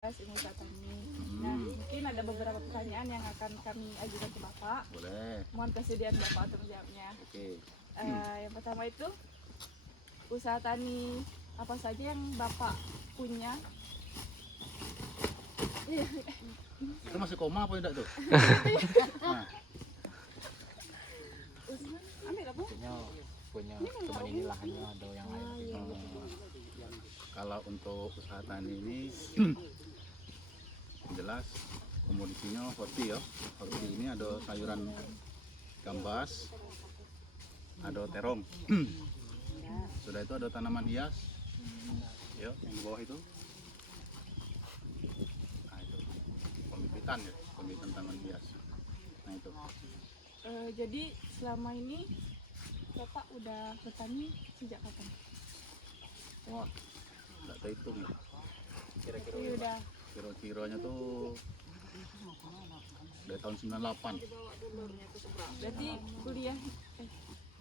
ilmu tani. Nah, mungkin ada beberapa pertanyaan yang akan kami ajukan ke Bapak. Boleh. Mohon kesediaan Bapak untuk menjawabnya. Oke. Yang pertama itu, usaha tani apa saja yang Bapak punya? Itu masih koma apa tidak tuh? Nah, Ambil apa? punya cuman ini lahannya ada yang lain. kalau untuk usaha tani ini jelas komoditinya horti ya. Horti ini ada sayuran gambas, ada terong. Sudah itu ada tanaman hias, ya yang di bawah itu. Nah itu pembibitan ya, pembibitan tanaman hias. Nah itu. Jadi selama ini Bapak udah bertani sejak kapan? Wah, nggak terhitung ya. Kira-kira Iya udah. Kira-kiranya tuh dari tahun 98. Berarti kuliah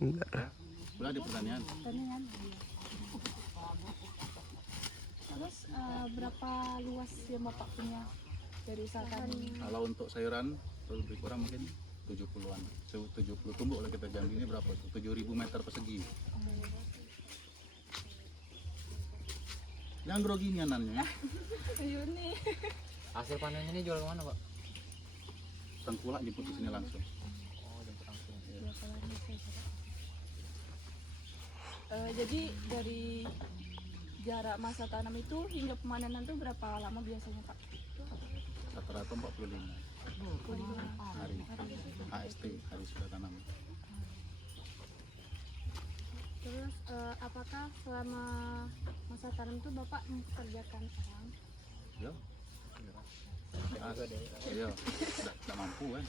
Kuliah di pertanian. pertanian. Terus berapa luas yang Bapak punya dari usaha tani? Kalau untuk sayuran lebih kurang mungkin 70-an. 70 tumbuk lah kita Jambi ini berapa tuh? 7.000 meter persegi. Jangan grogi nih anaknya ya. Ayo nih. hasil panen ini jual kemana, Pak? Tengkulak jemput di sini langsung. Oh, jemput langsung. Jadi dari jarak masa tanam itu hingga pemanenan itu berapa lama biasanya Pak? Rata-rata 45 hari. HST, hari sudah tanam. Terus apakah selama masa tanam itu Bapak mempekerjakan orang? Ya. Iya, tidak mampu kan.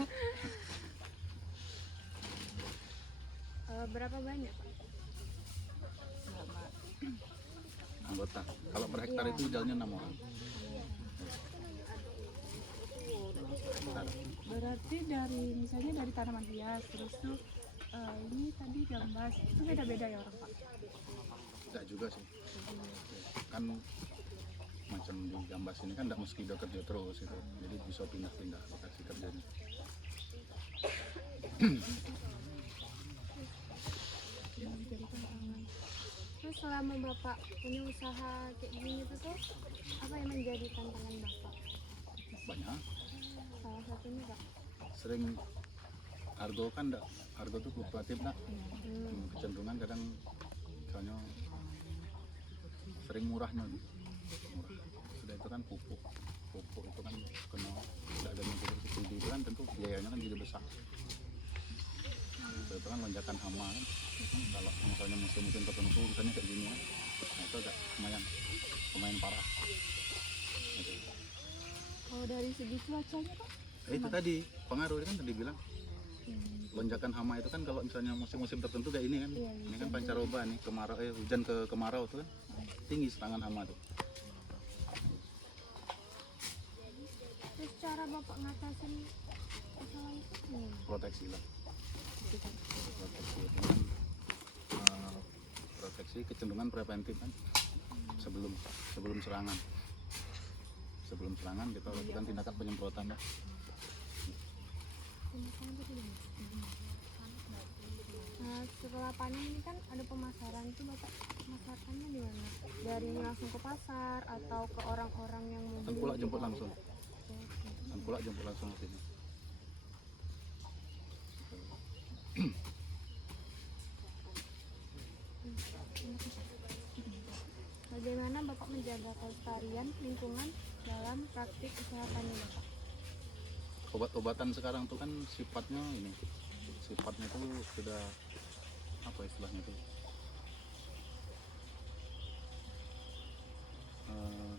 Berapa banyak Pak? Anggota. Kalau per hektar itu idealnya 6 orang. Hektar. Berarti dari misalnya dari tanaman hias terus tuh ini tadi gambas itu beda-beda ya orang Pak? Tidak juga sih. Kan macam di gambas ini kan tidak mesti dia kerja terus itu. Jadi bisa pindah-pindah lokasi kerjanya. Terus selama Bapak punya usaha kayak gini itu tuh apa yang menjadi tantangan Bapak? Banyak. Salah satunya Pak. Sering harga kan enggak, harga tuh fluktuatif enggak. Kecenderungan kadang misalnya sering murahnya nih. Murah. Sudah itu kan pupuk itu kan kena tidak ada subsidi itu kan tentu biayanya kan jadi besar. Itu kan lonjakan hama kan. Kalau misalnya musim-musim tertentu misalnya kayak gini kan, nah itu agak lumayan parah. Gitu. Kalau dari segi cuacanya Pak? Itu tadi pengaruh kan tadi bilang lonjakan hama itu kan kalau misalnya musim-musim tertentu kayak ini kan, ini kan pancaroba nih kemarau hujan ke kemarau tuh kan tinggi serangan hama tuh. Terus cara Bapak ngatasin masalah itu gimana? Proteksi lah, proteksi itu kan proteksi kecenderungan preventif kan sebelum serangan kita lakukan tindakan penyemprotan dah. Nah, setelah panen ini kan ada pemasaran itu Bapak memasarkannya di mana? Dari langsung ke pasar atau ke orang-orang yang mau beli? Tengkulak jemput langsung ke sini. Bagaimana Bapak menjaga kelestarian lingkungan dalam praktik usaha tani Bapak? Obat-obatan sekarang tuh kan sifatnya tuh sudah apa istilahnya tuh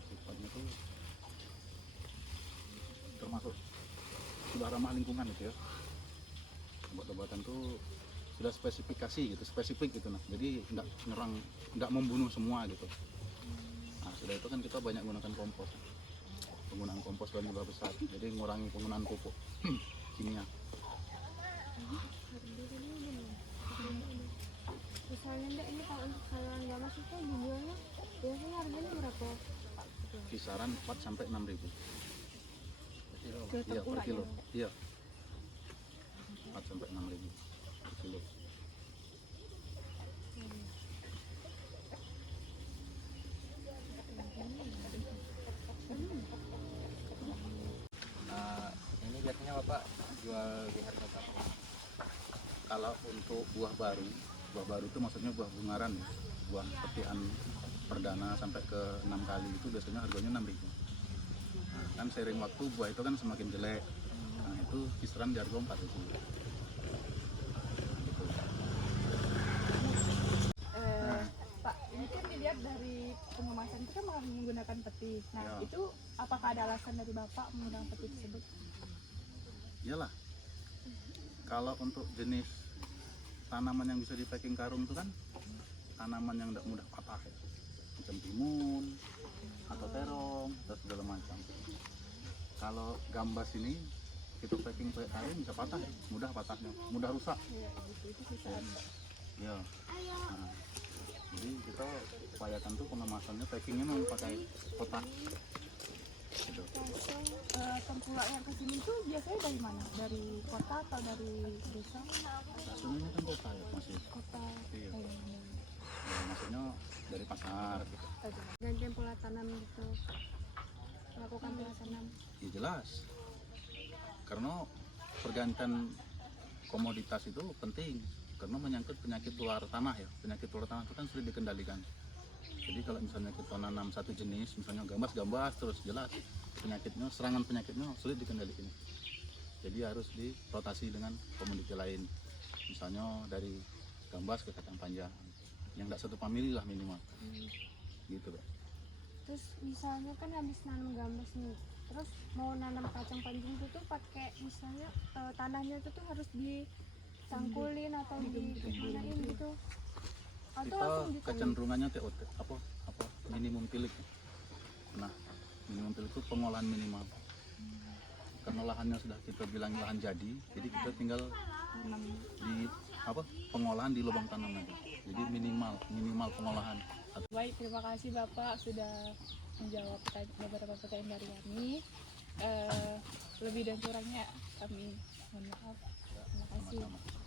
sifatnya tuh termasuk sudah ramah lingkungan gitu ya. Obat-obatan tuh sudah spesifik gitu nah, jadi nggak membunuh semua gitu. Nah sudah itu kan kita banyak menggunakan penggunaan kompos bahan limbah besar, jadi mengurangi penggunaan pupuk kimia. Misalnya Mbak, ini kalau untuk sayuran gambas itu dijualnya biasanya harganya berapa? kisaran 4 sampai 6 ribu. Ke Iya, per tengkulak kilo. ya. Iya. 4 sampai 6 ribu per kilo. Ini biasanya Bapak jual di harga berapa? Kalau untuk buah baru itu maksudnya buah bungaran ya. Buah petian perdana sampai ke 6 kali itu biasanya harganya 6 ribu. Nah, kan seiring waktu buah itu kan semakin jelek. Nah, itu kisaran di harga 4 ribu. Gitu. Pak, ini kan dilihat dari pengemasan itu kan menggunakan peti. Nah, Ya. itu apakah ada alasan dari Bapak menggunakan peti tersebut? Iyalah. Kalau untuk jenis tanaman yang bisa di packing karung itu kan tanaman yang tidak mudah patah ya. Macam timun atau terong dan segala macam. Kalau gambas ini kita packing pakai karung bisa patah, ya. Mudah patahnya, mudah rusak. Ya, gitu. Itu sisaan, Pak. Ya. Nah, jadi kita upayakan tuh pengemasannya packingnya memang pakai kotak. Gitu. Tengkulak yang kesini tuh biasanya dari mana? Dari kota atau dari desa? Sebenarnya kan kota ya masih. Kota. Iya. Kayaknya. Ya, maksudnya dari pasar gitu. gantian pola tanam gitu, melakukan pola tanam. Ya jelas. Karena pergantian komoditas itu penting karena menyangkut penyakit tular tanah ya. Penyakit tular tanah itu kan sulit dikendalikan. Jadi kalau misalnya kita nanam satu jenis, misalnya gambas terus jelas penyakitnya, serangan penyakitnya sulit dikendalikan. Jadi harus dirotasi dengan komoditi lain. Misalnya dari gambas ke kacang panjang. Yang tidak satu famili lah minimal. Gitu, Pak. Terus misalnya kan habis nanam gambas nih, terus mau nanam kacang panjang itu tuh pakai misalnya tanahnya itu tuh harus dicangkulin atau digimanain gitu, atau Kita langsung ditanam. kecenderungannya TOT apa minimum tilik. Nah, minimum tilik itu pengolahan minimal. Karena lahannya sudah kita bilang lahan jadi kita tinggal di pengolahan di lubang tanam aja. Jadi minimal pengolahan. Baik, terima kasih Bapak sudah menjawab beberapa pertanyaan dari kami. Lebih dan kurangnya kami mohon maaf. Terima kasih. Sama-sama.